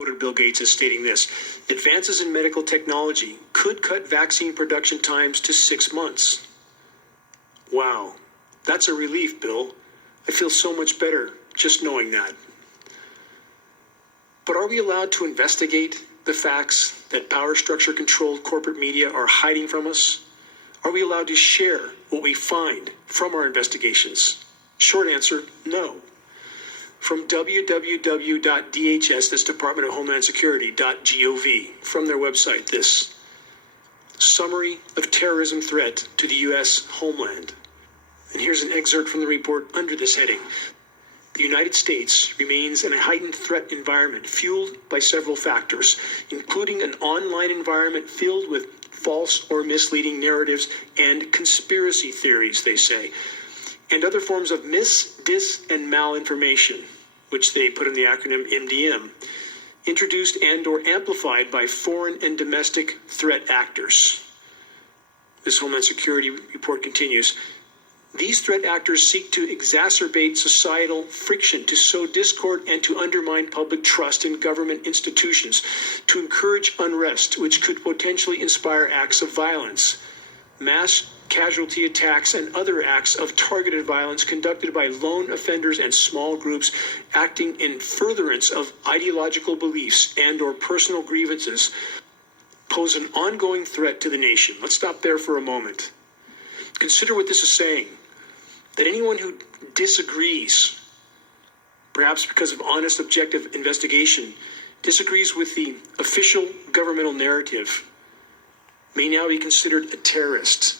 quoted Bill Gates as stating this: advances in medical technology could cut vaccine production times to 6 months. Wow, that's a relief, Bill. I feel so much better just knowing that. But are we allowed to investigate the facts that power structure controlled corporate media are hiding from us? Are we allowed to share what we find from our investigations? Short answer, no. From www.dhs, that's Department of Homeland Security.gov, from their website, this summary of terrorism threat to the U.S. homeland. And here's an excerpt from the report under this heading. The United States remains in a heightened threat environment fueled by several factors, including an online environment filled with false or misleading narratives and conspiracy theories, they say, and other forms of mis, dis, and malinformation, which they put in the acronym MDM, introduced and or amplified by foreign and domestic threat actors. This Homeland Security report continues. These threat actors seek to exacerbate societal friction, to sow discord, and to undermine public trust in government institutions, to encourage unrest, which could potentially inspire acts of violence, mass casualty attacks, and other acts of targeted violence conducted by lone offenders and small groups acting in furtherance of ideological beliefs and or personal grievances, pose an ongoing threat to the nation. Let's stop there for a moment. Consider what this is saying, that anyone who disagrees, perhaps because of honest, objective investigation, disagrees with the official governmental narrative, may now be considered a terrorist.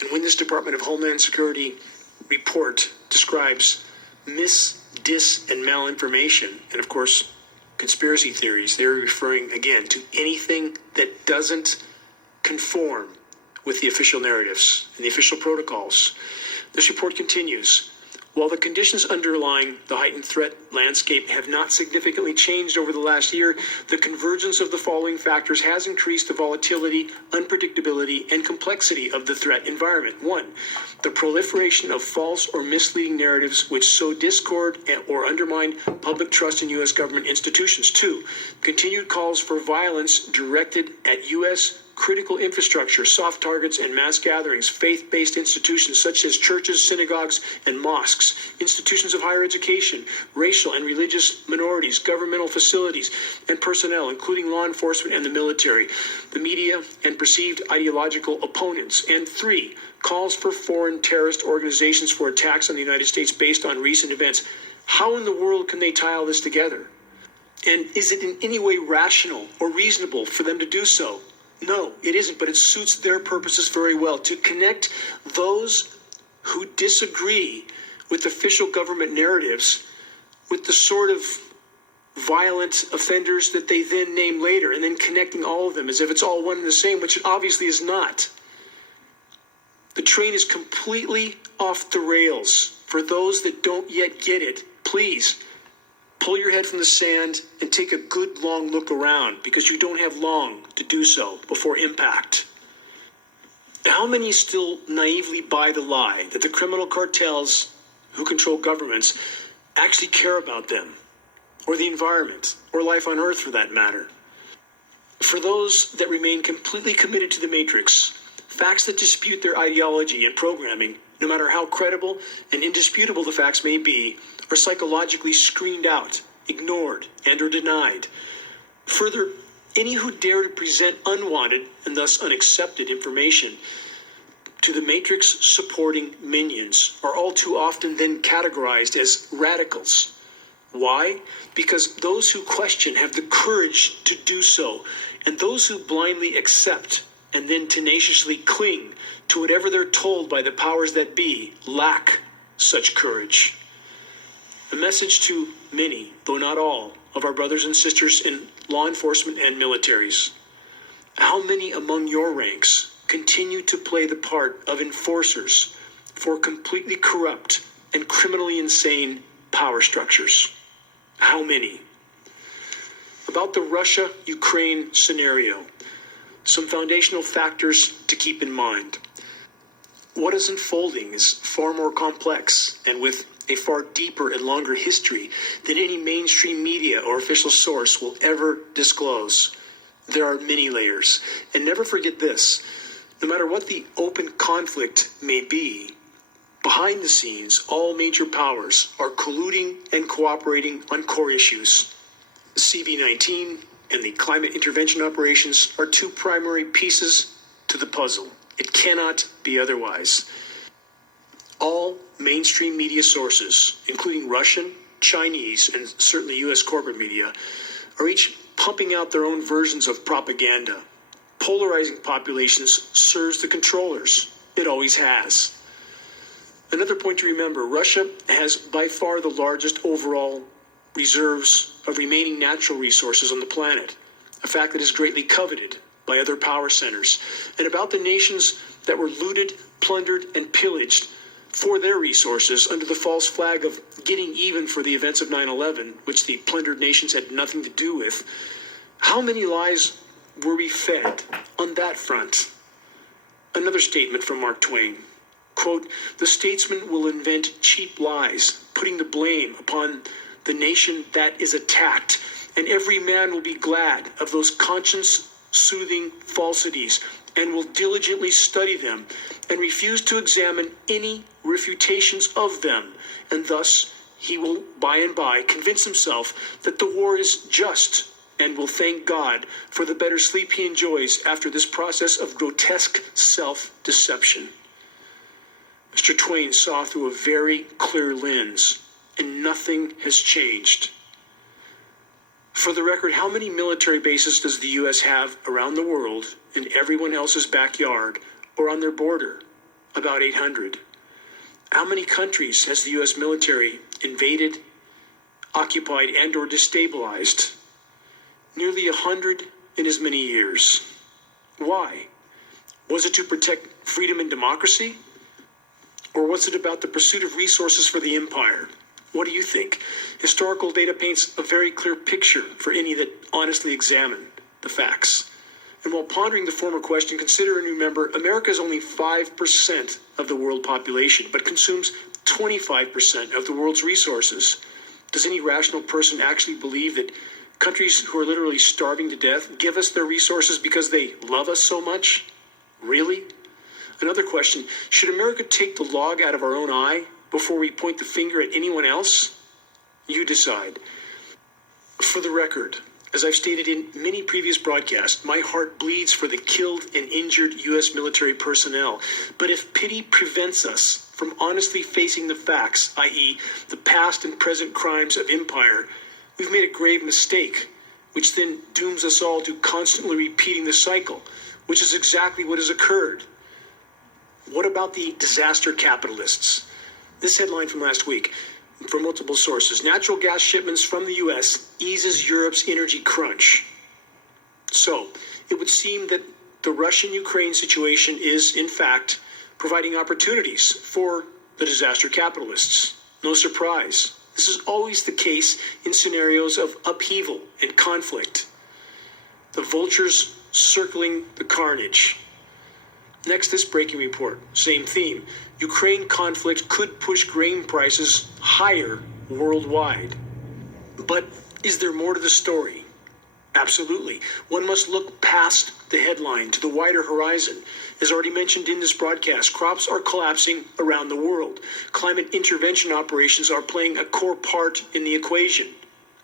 And when this Department of Homeland Security report describes mis, dis, and malinformation, and of course, conspiracy theories, they're referring again to anything that doesn't conform with the official narratives and the official protocols. This report continues. While the conditions underlying the heightened threat landscape have not significantly changed over the last year, the convergence of the following factors has increased the volatility, unpredictability, and complexity of the threat environment. 1. The proliferation of false or misleading narratives which sow discord or undermine public trust in U.S. government institutions. 2. Continued calls for violence directed at U.S. critical infrastructure, soft targets, and mass gatherings, faith-based institutions such as churches, synagogues, and mosques, institutions of higher education, racial and religious minorities, governmental facilities, and personnel, including law enforcement and the military, the media, and perceived ideological opponents. And 3, calls for foreign terrorist organizations for attacks on the United States based on recent events. How in the world can they tie all this together? And is it in any way rational or reasonable for them to do so? No, it isn't, but it suits their purposes very well to connect those who disagree with official government narratives with the sort of violent offenders that they then name later, and then connecting all of them as if it's all one and the same, which it obviously is not. The train is completely off the rails. For those that don't yet get it, please pull your head from the sand and take a good long look around, because you don't have long to do so before impact. How many still naively buy the lie that the criminal cartels who control governments actually care about them, or the environment, or life on Earth for that matter? For those that remain completely committed to the Matrix, facts that dispute their ideology and programming, no matter how credible and indisputable the facts may be, are psychologically screened out, ignored, and or denied. Further, any who dare to present unwanted and thus unaccepted information to the Matrix supporting minions are all too often then categorized as radicals. Why? Because those who question have the courage to do so, and those who blindly accept and then tenaciously cling to whatever they're told by the powers that be lack such courage. A message to many, though not all, of our brothers and sisters in law enforcement and militaries. How many among your ranks continue to play the part of enforcers for completely corrupt and criminally insane power structures? How many? About the Russia-Ukraine scenario, some foundational factors to keep in mind. What is unfolding is far more complex and with a far deeper and longer history than any mainstream media or official source will ever disclose. There are many layers. And never forget this: no matter what the open conflict may be, behind the scenes, all major powers are colluding and cooperating on core issues. CV-19 and the climate intervention operations are two primary pieces to the puzzle. It cannot be otherwise. All mainstream media sources, including Russian, Chinese, and certainly U.S. corporate media, are each pumping out their own versions of propaganda. Polarizing populations serves the controllers. It always has. Another point to remember: Russia has by far the largest overall reserves of remaining natural resources on the planet, a fact that is greatly coveted by other power centers. And about the nations that were looted, plundered, and pillaged for their resources under the false flag of getting even for the events of 9/11, which the plundered nations had nothing to do with, how many lies were we fed on that front? Another statement from Mark Twain. Quote, "The statesman will invent cheap lies, putting the blame upon the nation that is attacked, and every man will be glad of those conscience-soothing falsities, and will diligently study them, and refuse to examine any refutations of them, and thus he will by and by convince himself that the war is just, and will thank God for the better sleep he enjoys after this process of grotesque self-deception." Mr. Twain saw through a very clear lens, and nothing has changed. For the record, how many military bases does the U.S. have around the world, in everyone else's backyard, or on their border? About 800. How many countries has the U.S. military invaded, occupied, and or destabilized? Nearly 100 in as many years. Why? Was it to protect freedom and democracy? Or was it about the pursuit of resources for the empire? What do you think? Historical data paints a very clear picture for any that honestly examine the facts. And while pondering the former question, consider and remember, America is only 5% of the world population, but consumes 25% of the world's resources. Does any rational person actually believe that countries who are literally starving to death give us their resources because they love us so much? Really? Another question: should America take the log out of our own eye before we point the finger at anyone else? You decide. For the record, as I've stated in many previous broadcasts, my heart bleeds for the killed and injured U.S. military personnel. But if pity prevents us from honestly facing the facts, i.e., the past and present crimes of empire, we've made a grave mistake, which then dooms us all to constantly repeating the cycle, which is exactly what has occurred. What about the disaster capitalists? This headline from last week, from multiple sources: natural gas shipments from the U.S. eases Europe's energy crunch. So, it would seem that the Russian-Ukraine situation is, in fact, providing opportunities for the disaster capitalists. No surprise. This is always the case in scenarios of upheaval and conflict. The vultures circling the carnage. Next, this breaking report, same theme. Ukraine conflict could push grain prices higher worldwide. But is there more to the story? Absolutely. One must look past the headline to the wider horizon. As already mentioned in this broadcast, crops are collapsing around the world. Climate intervention operations are playing a core part in the equation.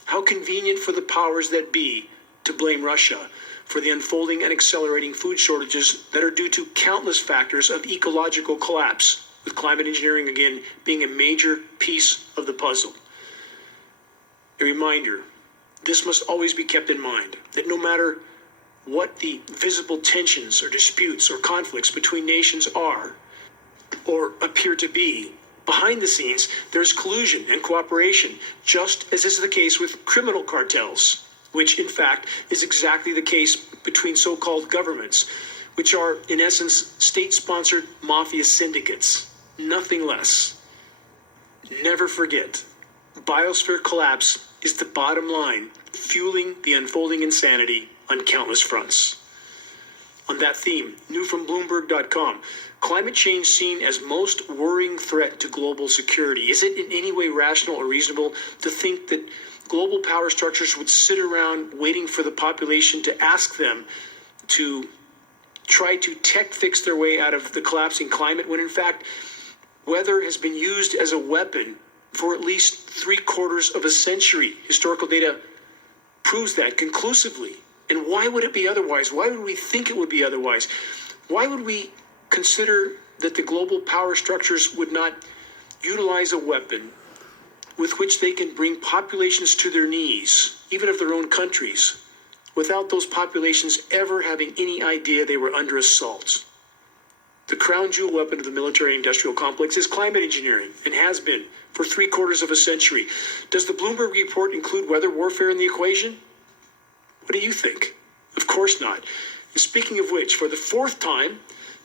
How convenient for the powers that be to blame Russia for the unfolding and accelerating food shortages that are due to countless factors of ecological collapse, with climate engineering again being a major piece of the puzzle. A reminder: this must always be kept in mind, that no matter what the visible tensions or disputes or conflicts between nations are, or appear to be, behind the scenes there's collusion and cooperation, just as is the case with criminal cartels, which in fact is exactly the case between so-called governments, which are in essence state-sponsored mafia syndicates, nothing less. Never forget, biosphere collapse is the bottom line, fueling the unfolding insanity on countless fronts. On that theme, new from Bloomberg.com. Climate change seen as most worrying threat to global security. Is it in any way rational or reasonable to think that global power structures would sit around waiting for the population to ask them to try to tech fix their way out of the collapsing climate, when in fact weather has been used as a weapon for at least 3/4 of a century? Historical data proves that conclusively. And why would it be otherwise? Why would we think it would be otherwise? Why would we consider that the global power structures would not utilize a weapon with which they can bring populations to their knees, even of their own countries, without those populations ever having any idea they were under assault? The crown jewel weapon of the military-industrial complex is climate engineering, and has been for 3/4 of a century. Does the Bloomberg report include weather warfare in the equation? What do you think? Of course not. And speaking of which, for the 4th time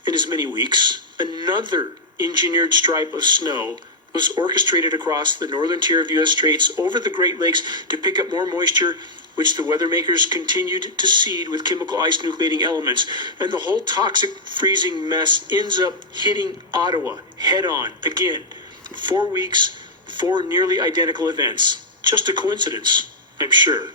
in as many weeks, another engineered stripe of snow was orchestrated across the northern tier of U.S. straits over the Great Lakes to pick up more moisture, which the weather makers continued to seed with chemical ice nucleating elements. And the whole toxic freezing mess ends up hitting Ottawa head on again. 4 weeks, 4 nearly identical events. Just a coincidence, I'm sure.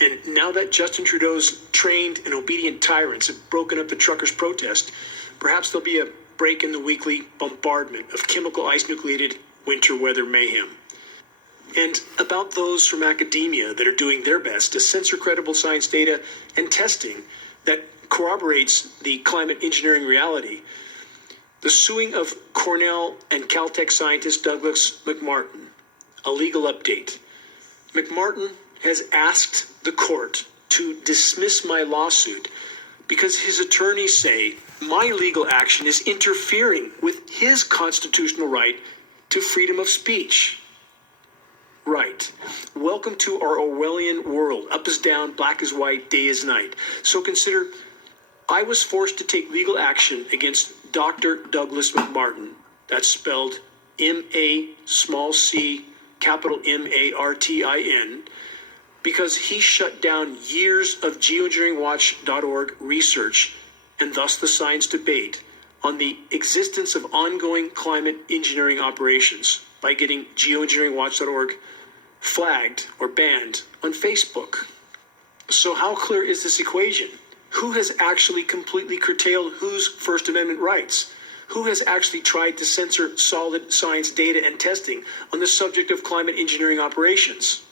And now that Justin Trudeau's trained and obedient tyrants have broken up the truckers' protest, perhaps there'll be a break in the weekly bombardment of chemical ice nucleated winter weather mayhem. And about those from academia that are doing their best to censor credible science data and testing that corroborates the climate engineering reality, the suing of Cornell and Caltech scientist Douglas McMartin. A legal update. McMartin has asked the court to dismiss my lawsuit because his attorneys say my legal action is interfering with his constitutional right to freedom of speech. Right. Welcome to our Orwellian world. Up is down, black is white, day is night. So consider, I was forced to take legal action against Dr. Douglas McMartin. That's spelled M-A-C-M-A-R-T-I-N, because he shut down years of geoengineeringwatch.org research and thus the science debate on the existence of ongoing climate engineering operations by getting geoengineeringwatch.org flagged or banned on Facebook. So how clear is this equation? Who has actually completely curtailed whose First Amendment rights? Who has actually tried to censor solid science data and testing on the subject of climate engineering operations?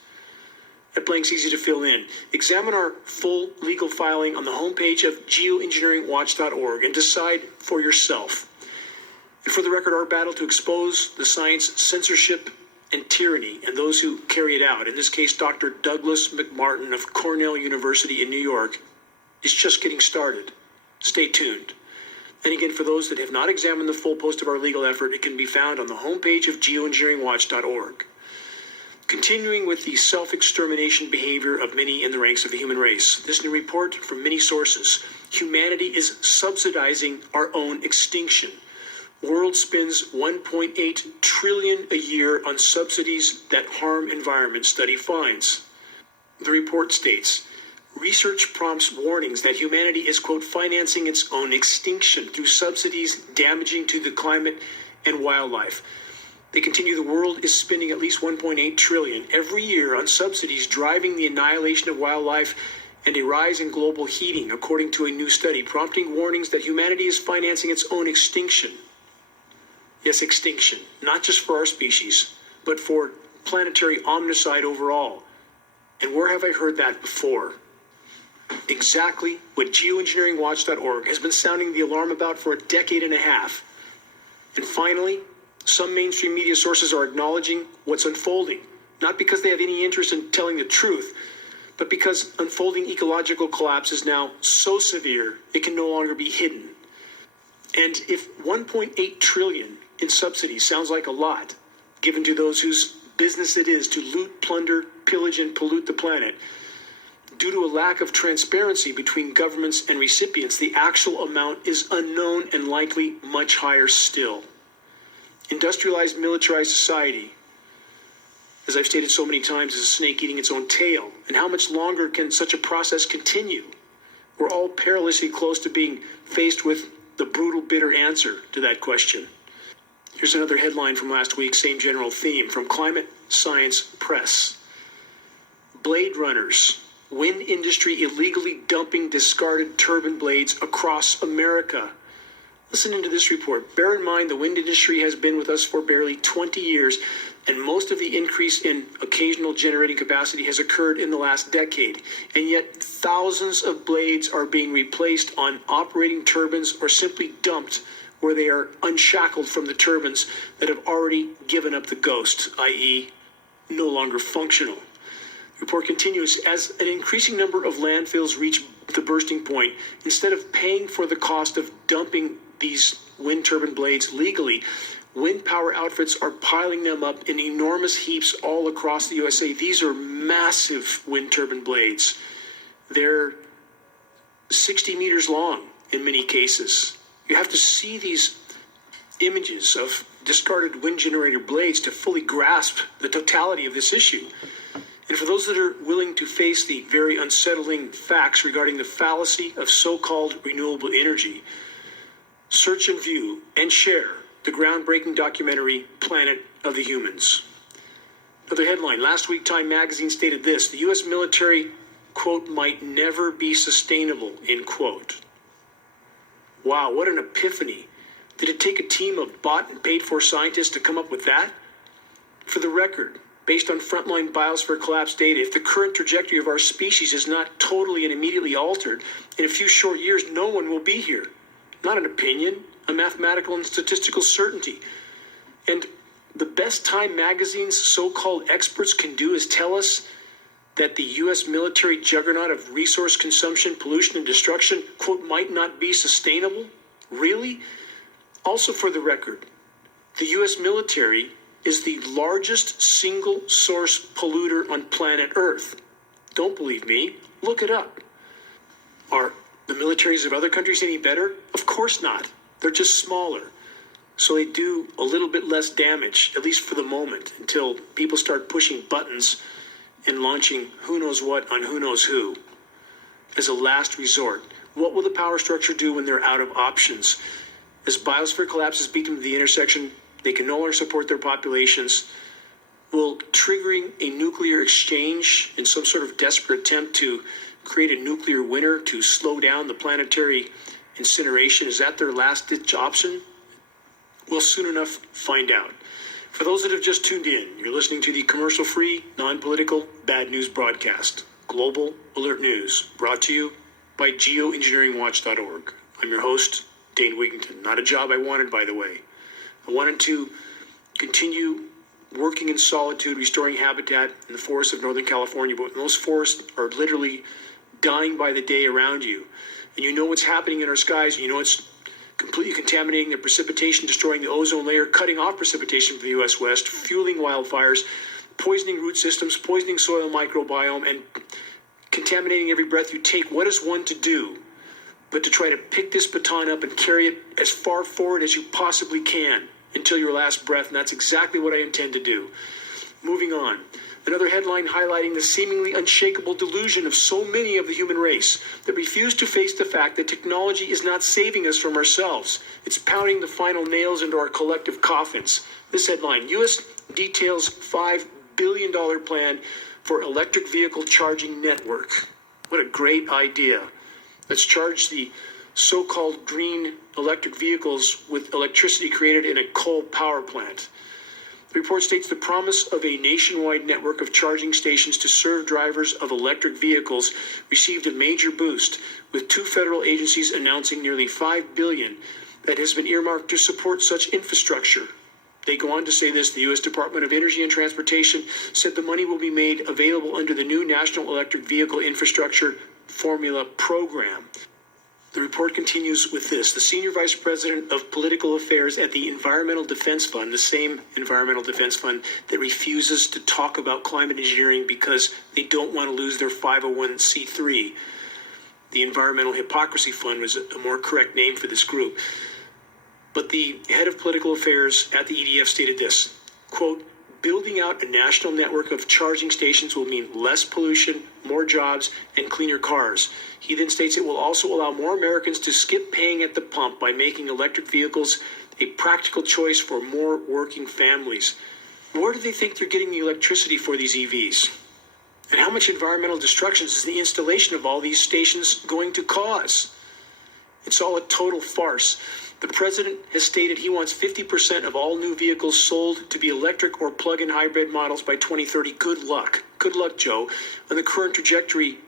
That blank's easy to fill in. Examine our full legal filing on the homepage of geoengineeringwatch.org and decide for yourself. And for the record, our battle to expose the science censorship and tyranny and those who carry it out, in this case Dr. Douglas McMartin of Cornell University in New York, is just getting started. Stay tuned. And again, for those that have not examined the full post of our legal effort, it can be found on the homepage of geoengineeringwatch.org. Continuing with the self-extermination behavior of many in the ranks of the human race, this new report from many sources, humanity is subsidizing our own extinction. World spends $1.8 trillion a year on subsidies that harm environment, study finds. The report states, research prompts warnings that humanity is, quote, financing its own extinction through subsidies damaging to the climate and wildlife. They continue, the world is spending at least $1.8 trillion every year on subsidies driving the annihilation of wildlife and a rise in global heating, according to a new study, prompting warnings that humanity is financing its own extinction. Yes, extinction, not just for our species, but for planetary omnicide overall. And where have I heard that before? Exactly what geoengineeringwatch.org has been sounding the alarm about for a decade and a half. And finally, some mainstream media sources are acknowledging what's unfolding, not because they have any interest in telling the truth, but because unfolding ecological collapse is now so severe it can no longer be hidden. And if 1.8 trillion in subsidies sounds like a lot, given to those whose business it is to loot, plunder, pillage, and pollute the planet, due to a lack of transparency between governments and recipients, the actual amount is unknown and likely much higher still. Industrialized, militarized society, as I've stated so many times, is a snake eating its own tail. And how much longer can such a process continue? We're all perilously close to being faced with the brutal, bitter answer to that question. Here's another headline from last week, same general theme, from Climate Science Press. Blade runners, wind industry illegally dumping discarded turbine blades across America. Listen into this report. Bear in mind the wind industry has been with us for barely 20 years, and most of the increase in occasional generating capacity has occurred in the last decade. And yet thousands of blades are being replaced on operating turbines or simply dumped where they are unshackled from the turbines that have already given up the ghost, i.e. no longer functional. The report continues, as an increasing number of landfills reach the bursting point, instead of paying for the cost of dumping these wind turbine blades legally, wind power outfits are piling them up in enormous heaps all across the USA. These are massive wind turbine blades. They're 60 meters long in many cases. You have to see these images of discarded wind generator blades to fully grasp the totality of this issue. And for those that are willing to face the very unsettling facts regarding the fallacy of so-called renewable energy, search and view and share the groundbreaking documentary Planet of the Humans. Another headline, last week Time magazine stated this: the U.S. military, quote, might never be sustainable, end quote. Wow, what an epiphany. Did it take a team of bought and paid for scientists to come up with that? For the record, based on frontline biosphere collapse data, if the current trajectory of our species is not totally and immediately altered, in a few short years, no one will be here. Not an opinion, a mathematical and statistical certainty. And the best Time magazine's so-called experts can do is tell us that the U.S. military juggernaut of resource consumption, pollution, and destruction, quote, might not be sustainable? Really? Also for the record, the U.S. military is the largest single source polluter on planet Earth. Don't believe me? Look it up. Are the militaries of other countries any better? Of course not. They're just smaller. So they do a little bit less damage, at least for the moment, until people start pushing buttons and launching who knows what on who knows who as a last resort. What will the power structure do when they're out of options? As biosphere collapses beat them to the intersection, they can no longer support their populations. Will triggering a nuclear exchange in some sort of desperate attempt to create a nuclear winter to slow down the planetary incineration, is that their last-ditch option? We'll soon enough find out. For those that have just tuned in, you're listening to the commercial-free, non-political, bad news broadcast, Global Alert News, brought to you by geoengineeringwatch.org. I'm your host, Dane Wigington. Not a job I wanted, by the way. I wanted to continue working in solitude, restoring habitat in the forests of Northern California, but those forests are literally dying by the day around you. And you know what's happening in our skies, you know it's completely contaminating the precipitation, destroying the ozone layer, cutting off precipitation from the U.S. West, fueling wildfires, poisoning root systems, poisoning soil microbiome, and contaminating every breath you take. What is one to do but to try to pick this baton up and carry it as far forward as you possibly can until your last breath? And that's exactly what I intend to do. Moving on. Another headline highlighting the seemingly unshakable delusion of so many of the human race that refuse to face the fact that technology is not saving us from ourselves. It's pounding the final nails into our collective coffins. This headline, U.S. details $5 billion plan for electric vehicle charging network. What a great idea. Let's charge the so-called green electric vehicles with electricity created in a coal power plant. The report states the promise of a nationwide network of charging stations to serve drivers of electric vehicles received a major boost, with two federal agencies announcing nearly $5 billion that has been earmarked to support such infrastructure. They go on to say this: the U.S. Department of Energy and Transportation said the money will be made available under the new National Electric Vehicle Infrastructure Formula Program. The report continues with this: the Senior Vice President of Political Affairs at the Environmental Defense Fund, the same Environmental Defense Fund that refuses to talk about climate engineering because they don't want to lose their 501c3. The Environmental Hypocrisy Fund was a more correct name for this group. But the head of political affairs at the EDF stated this, quote, building out a national network of charging stations will mean less pollution, more jobs, and cleaner cars. He then states it will also allow more Americans to skip paying at the pump by making electric vehicles a practical choice for more working families. Where do they think they're getting the electricity for these EVs? And how much environmental destruction is the installation of all these stations going to cause? It's all a total farce. The president has stated he wants 50% of all new vehicles sold to be electric or plug-in hybrid models by 2030. Good luck. Good luck, Joe. On the current trajectory,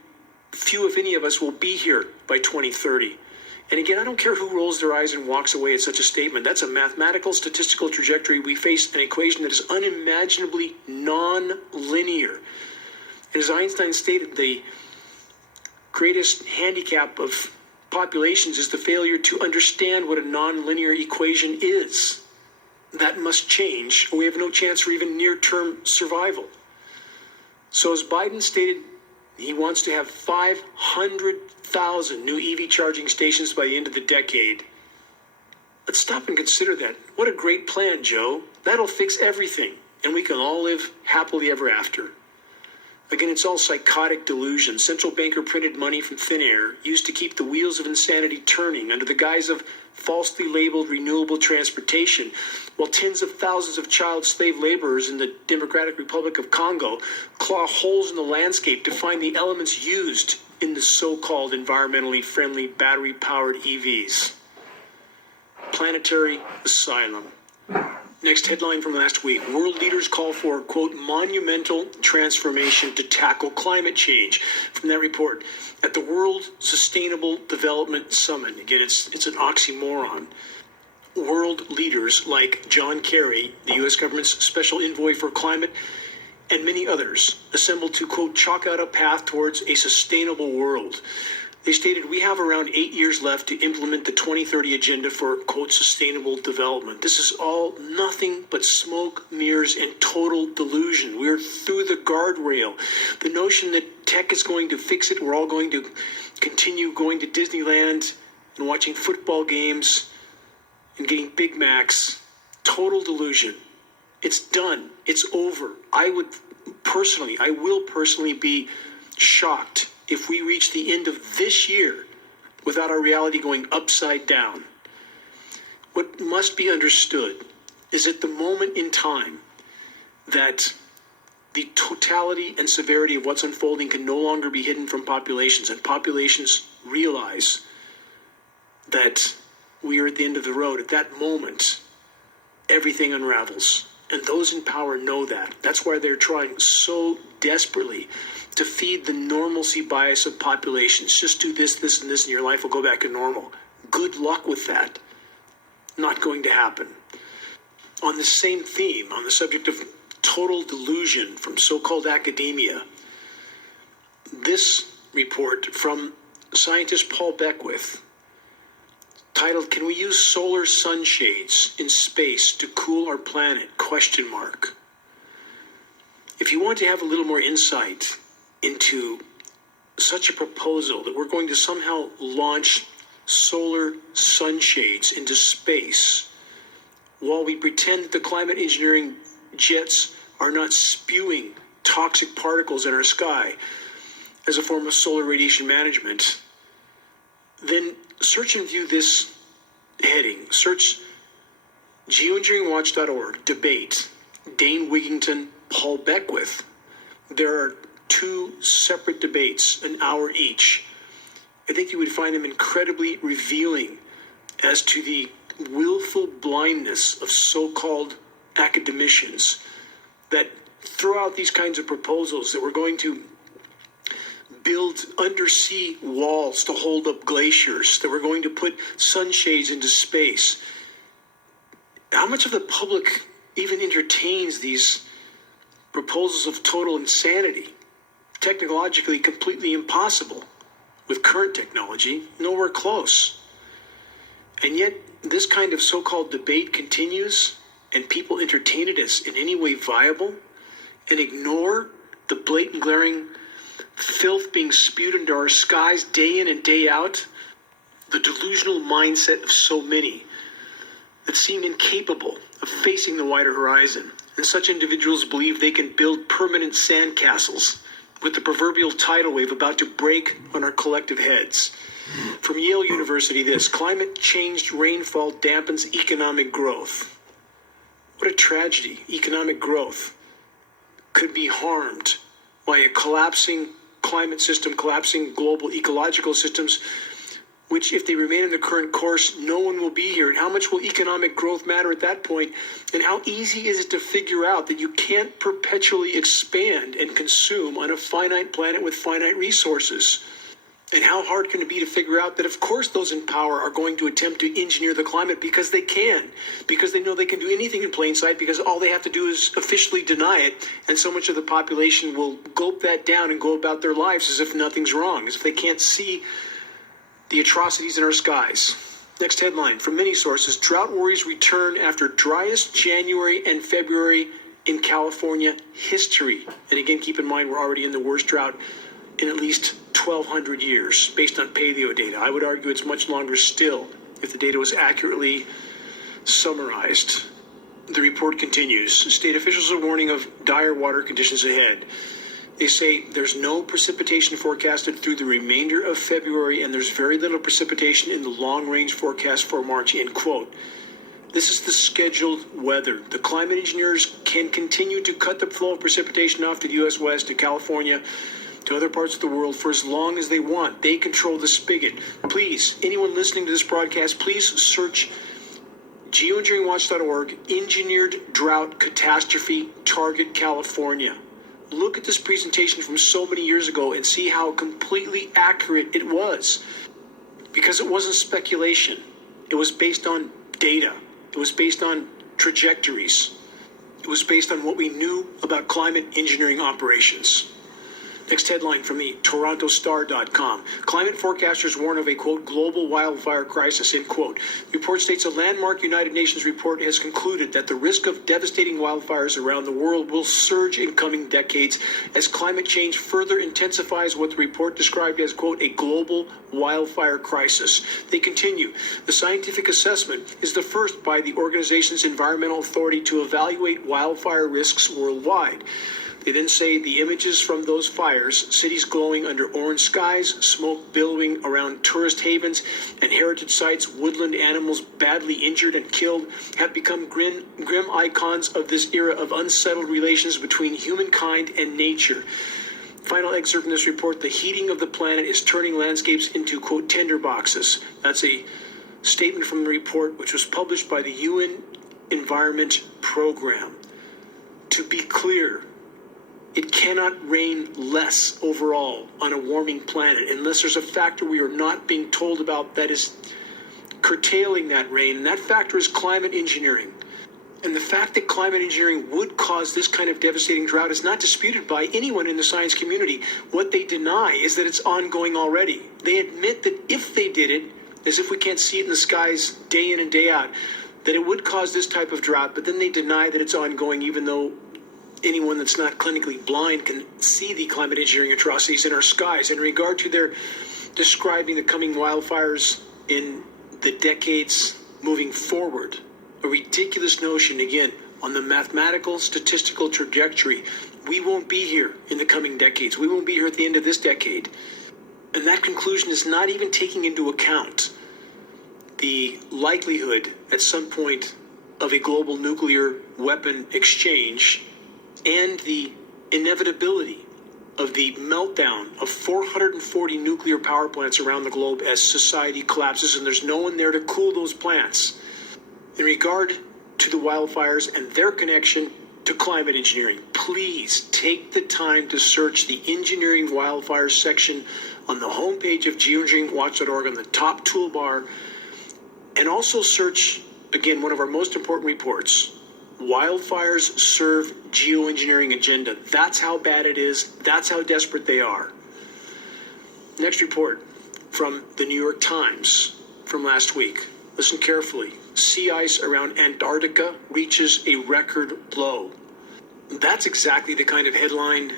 few, if any of us, will be here by 2030. And again, I don't care who rolls their eyes and walks away at such a statement. That's a mathematical, statistical trajectory. We face an equation that is unimaginably non-linear. And as Einstein stated, the greatest handicap of populations is the failure to understand what a non-linear equation is. That must change, or we have no chance for even near-term survival. So as Biden stated, he wants to have 500,000 new EV charging stations by the end of the decade. Let's stop and consider that. What a great plan, Joe. That'll fix everything, and we can all live happily ever after. Again, it's all psychotic delusion. Central banker printed money from thin air, used to keep the wheels of insanity turning under the guise of falsely labeled renewable transportation, while tens of thousands of child slave laborers in the Democratic Republic of Congo claw holes in the landscape to find the elements used in the so-called environmentally friendly battery-powered EVs. Planetary asylum. Next headline from last week. World leaders call for, quote, monumental transformation to tackle climate change. From that report, at the World Sustainable Development Summit, again, it's an oxymoron. World leaders like John Kerry, the U.S. government's special envoy for climate, and many others assembled to, quote, chalk out a path towards a sustainable world. They stated, we have around 8 years left to implement the 2030 agenda for, quote, sustainable development. This is all nothing but smoke, mirrors, and total delusion. We're through the guardrail. The notion that tech is going to fix it, we're all going to continue going to Disneyland and watching football games and getting Big Macs, total delusion. It's done. It's over. I will personally be shocked if we reach the end of this year without our reality going upside down. What must be understood is at the moment in time that the totality and severity of what's unfolding can no longer be hidden from populations, and populations realize that we are at the end of the road. At that moment, everything unravels. And those in power know that. That's why they're trying so desperately to feed the normalcy bias of populations. Just do this, this, and this, and your life will go back to normal. Good luck with that. Not going to happen. On the same theme, on the subject of total delusion from so-called academia, this report from scientist Paul Beckwith, titled, Can We Use Solar Sunshades in Space to Cool Our Planet? Question mark. If you want to have a little more insight into such a proposal that we're going to somehow launch solar sunshades into space while we pretend that the climate engineering jets are not spewing toxic particles in our sky as a form of solar radiation management, then search and view this heading. Search geoengineeringwatch.org, debate, Dane Wigington, Paul Beckwith. There are two separate debates, an hour each. I think you would find them incredibly revealing as to the willful blindness of so-called academicians that throw out these kinds of proposals that we're going to build undersea walls to hold up glaciers, that we're going to put sunshades into space. How much of the public even entertains these proposals of total insanity? Technologically completely impossible. With current technology, nowhere close. And yet, this kind of so-called debate continues, and people entertain it as in any way viable, and ignore the blatant glaring filth being spewed into our skies day in and day out. The delusional mindset of so many that seem incapable of facing the wider horizon. And such individuals believe they can build permanent sandcastles with the proverbial tidal wave about to break on our collective heads. From Yale University, this: climate changed rainfall dampens economic growth. What a tragedy. Economic growth could be harmed by a collapsing climate system, collapsing global ecological systems, which, if they remain in the current course, no one will be here. And how much will economic growth matter at that point? And how easy is it to figure out that you can't perpetually expand and consume on a finite planet with finite resources? And how hard can it be to figure out that, of course, those in power are going to attempt to engineer the climate because they can, because they know they can do anything in plain sight, because all they have to do is officially deny it, and so much of the population will gulp that down and go about their lives as if nothing's wrong, as if they can't see the atrocities in our skies. Next headline from many sources: drought worries return after driest January and February in California history. And again, keep in mind, we're already in the worst drought in at least 1,200 years, based on paleo data. I would argue it's much longer still if the data was accurately summarized. The report continues. State officials are warning of dire water conditions ahead. They say there's no precipitation forecasted through the remainder of February, and there's very little precipitation in the long-range forecast for March, end quote. This is the scheduled weather. The climate engineers can continue to cut the flow of precipitation off to the U.S. West, to California, to other parts of the world for as long as they want. They control the spigot. Please, anyone listening to this broadcast, please search geoengineeringwatch.org, engineered drought catastrophe target California. Look at this presentation from so many years ago and see how completely accurate it was. Because it wasn't speculation. It was based on data. It was based on trajectories. It was based on what we knew about climate engineering operations. Next headline from the TorontoStar.com. Climate forecasters warn of a, quote, global wildfire crisis, end quote. The report states a landmark United Nations report has concluded that the risk of devastating wildfires around the world will surge in coming decades as climate change further intensifies what the report described as, quote, a global wildfire crisis. They continue. The scientific assessment is the first by the organization's environmental authority to evaluate wildfire risks worldwide. They then say the images from those fires, cities glowing under orange skies, smoke billowing around tourist havens and heritage sites, woodland animals badly injured and killed, have become grim icons of this era of unsettled relations between humankind and nature. Final excerpt from this report: the heating of the planet is turning landscapes into, quote, tinderboxes. That's a statement from the report, which was published by the UN Environment Program. To be clear, it cannot rain less overall on a warming planet unless there's a factor we are not being told about that is curtailing that rain. And that factor is climate engineering. And the fact that climate engineering would cause this kind of devastating drought is not disputed by anyone in the science community. What they deny is that it's ongoing already. They admit that if they did it, as if we can't see it in the skies day in and day out, that it would cause this type of drought, but then they deny that it's ongoing, even though anyone that's not clinically blind can see the climate engineering atrocities in our skies. In regard to their describing the coming wildfires in the decades moving forward, a ridiculous notion, again, on the mathematical, statistical trajectory. We won't be here in the coming decades. We won't be here at the end of this decade. And that conclusion is not even taking into account the likelihood at some point of a global nuclear weapon exchange and the inevitability of the meltdown of 440 nuclear power plants around the globe as society collapses and there's no one there to cool those plants. In regard to the wildfires and their connection to climate engineering, please take the time to search the engineering wildfires section on the homepage of geoengineeringwatch.org on the top toolbar, and also search, again, one of our most important reports, Wildfires Serve Geoengineering Agenda. That's how bad it is. That's how desperate they are. Next report from the New York Times from last week. Listen carefully. Sea ice around Antarctica reaches a record low. That's exactly the kind of headline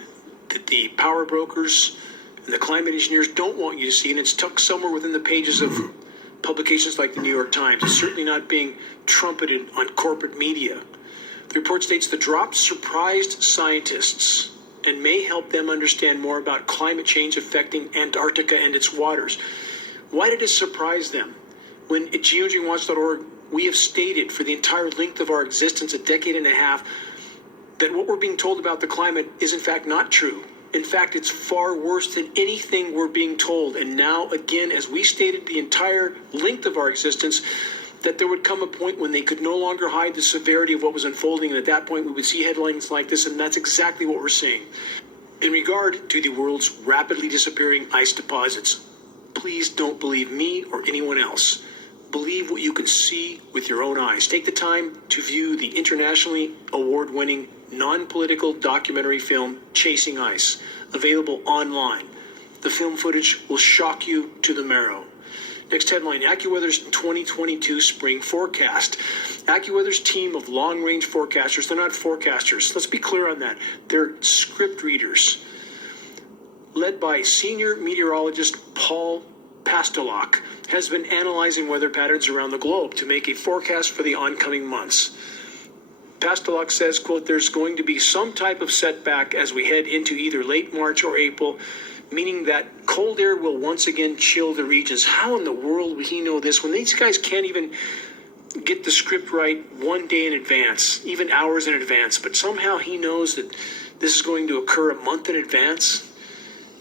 that the power brokers and the climate engineers don't want you to see, and it's tucked somewhere within the pages of publications like the New York Times. It's certainly not being trumpeted on corporate media. The report states the drop surprised scientists and may help them understand more about climate change affecting Antarctica and its waters. Why did it surprise them? When at geoengineeringwatch.org, we have stated for the entire length of our existence, a decade and a half, that what we're being told about the climate is in fact not true. In fact, it's far worse than anything we're being told. And now, again, as we stated the entire length of our existence, that there would come a point when they could no longer hide the severity of what was unfolding. And at that point, we would see headlines like this, and that's exactly what we're seeing. In regard to the world's rapidly disappearing ice deposits, please don't believe me or anyone else. Believe what you can see with your own eyes. Take the time to view the internationally award-winning non-political documentary film Chasing Ice, available online. The film footage will shock you to the marrow. Next headline, AccuWeather's 2022 spring forecast. AccuWeather's team of long-range forecasters, they're not forecasters. Let's be clear on that. They're script readers, led by senior meteorologist Paul Pastelok, has been analyzing weather patterns around the globe to make a forecast for the oncoming months. Pastelok says, quote, there's going to be some type of setback as we head into either late March or April, meaning that cold air will once again chill the regions. How in the world would he know this when these guys can't even get the script right one day in advance, even hours in advance? But somehow he knows that this is going to occur a month in advance.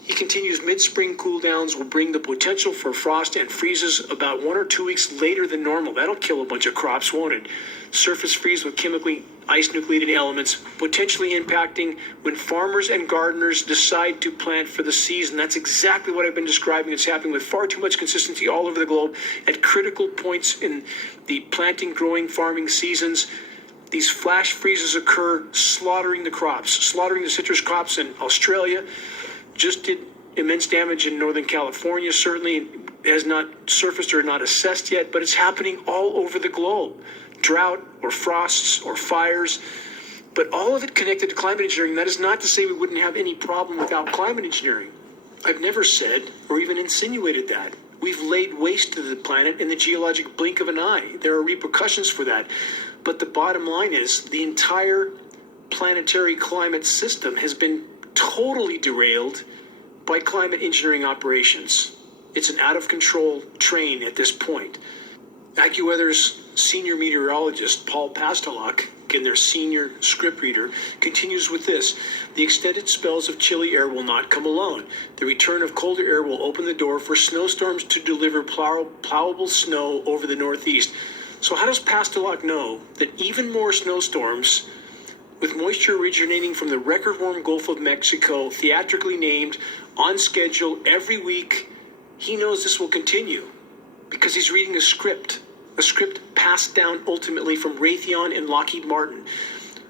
He continues, mid-spring cool downs will bring the potential for frost and freezes about 1 or 2 weeks later than normal. That'll kill a bunch of crops, won't it? Surface freeze with chemically ice-nucleated elements, potentially impacting when farmers and gardeners decide to plant for the season. That's exactly what I've been describing. It's happening with far too much consistency all over the globe at critical points in the planting, growing, farming seasons. These flash freezes occur, slaughtering the crops, slaughtering the citrus crops in Australia. Just did immense damage in Northern California. Certainly has not surfaced or not assessed yet, but it's happening all over the globe. Drought or frosts or fires, but all of it connected to climate engineering. That is not to say we wouldn't have any problem without climate engineering. I've never said or even insinuated that. We've laid waste to the planet in the geologic blink of an eye. There are repercussions for that. But the bottom line is the entire planetary climate system has been totally derailed by climate engineering operations. It's an out-of-control train at this point. AccuWeather's senior meteorologist, Paul Pastelok, again their senior script reader, continues with this. The extended spells of chilly air will not come alone. The return of colder air will open the door for snowstorms to deliver plowable snow over the Northeast. So how does Pastelok know that even more snowstorms with moisture originating from the record-warm Gulf of Mexico, theatrically named, on schedule every week, he knows this will continue because he's reading a script passed down ultimately from Raytheon and Lockheed Martin,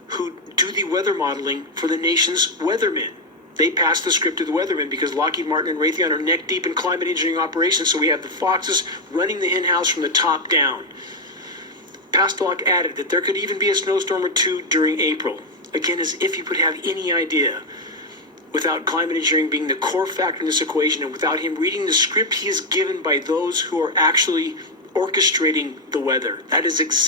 who do the weather modeling for the nation's weathermen. They pass the script to the weathermen because Lockheed Martin and Raytheon are neck deep in climate engineering operations, so we have the foxes running the hen house from the top down. Pastelok added that there could even be a snowstorm or two during April, again as if you would have any idea, without climate engineering being the core factor in this equation and without him reading the script he is given by those who are actually orchestrating the weather. That is exactly